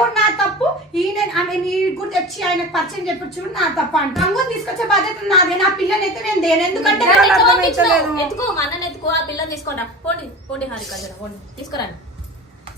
దేవుడు నా తప్పు? ఈయన ఆమె నీ గుడి తెచ్చి ఆయనకు పరిచయం చెప్పించుడు నా తప్పు అంట. గంగుని తీసుకొచ్చే బాధ్యత నాదే నా పిల్లని అయితే నేను దేని? ఎందుకంటే ఎత్తుకో, నాకు ఎత్తుకో, అర్థమైతలేదు. ఎత్తుకో మా అన్నని ఎత్తుకో ఆ పిల్లని తీసుకోండి. పోండి పోండి హారిక జర, పోండి. తీసుకురండి.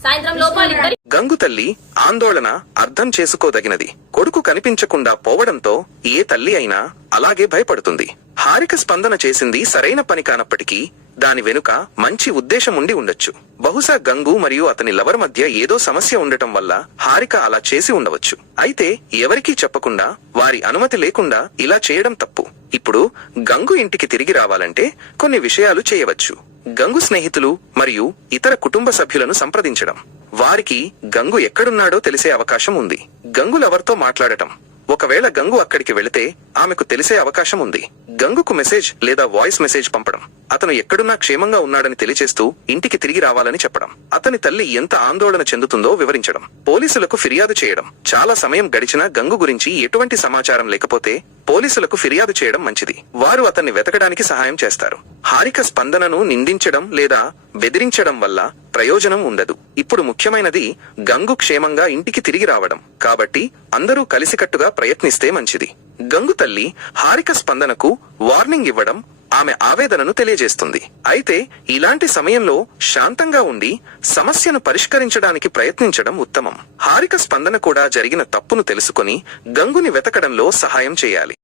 సాయంత్రం లోపల ఇద్దరి గంగు తల్లి ఆందోళన అర్థం చేసుకోదగినది. కొడుకు కనిపించకుండా పోవడంతో ఏ తల్లి అయినా అలాగే భయపడుతుంది. హారిక స్పందన చేసింది సరైన పని కానప్పటికీ దాని వెనుక మంచి ఉద్దేశం ఉండి ఉండొచ్చు. బహుశా గంగు మరియు అతని లవర్ మధ్య ఏదో సమస్య ఉండటం వల్ల హారిక అలా చేసి ఉండవచ్చు. అయితే ఎవరికీ చెప్పకుండా వారి అనుమతి లేకుండా ఇలా చేయడం తప్పు. ఇప్పుడు గంగు ఇంటికి తిరిగి రావాలంటే కొన్ని విషయాలు చేయవచ్చు. గంగు స్నేహితులు మరియు ఇతర కుటుంబ సభ్యులను సంప్రదించడం. వారికి గంగు ఎక్కడున్నాడో తెలిసే అవకాశం ఉంది. గంగు లవర్తో మాట్లాడటం. ఒకవేళ గంగు అక్కడికి వెళితే ఆమెకు తెలిసే అవకాశం ఉంది. గంగుకు మెసేజ్ లేదా వాయిస్ మెసేజ్ పంపడం. అతను ఎక్కడున్నా క్షేమంగా ఉన్నాడని తెలియచేస్తూ ఇంటికి తిరిగి రావాలని చెప్పడం. అతని తల్లి ఎంత ఆందోళన చెందుతుందో వివరించడం. పోలీసులకు ఫిర్యాదు చేయడం. చాలా సమయం గడిచినా గంగు గురించి ఎటువంటి సమాచారం లేకపోతే పోలీసులకు ఫిర్యాదు చేయడం మంచిది. వారు అతన్ని వెతకడానికి సహాయం చేస్తారు. హారిక స్పందనను నిందించడం లేదా బెదిరించడం వల్ల ప్రయోజనం ఉండదు. ఇప్పుడు ముఖ్యమైనది గంగు క్షేమంగా ఇంటికి తిరిగి రావడం. కాబట్టి అందరూ కలిసికట్టుగా ప్రయత్నిస్తే మంచిది. గంగు తల్లి హారిక స్పందనకు వార్నింగ్ ఇవ్వడం ఆమె ఆవేదనను తెలియజేస్తుంది. అయితే ఇలాంటి సమయంలో శాంతంగా ఉండి సమస్యను పరిష్కరించడానికి ప్రయత్నించడం ఉత్తమం. హారిక స్పందన కూడా జరిగిన తప్పును తెలుసుకుని గంగుని వెతకడంలో సహాయం చేయాలి.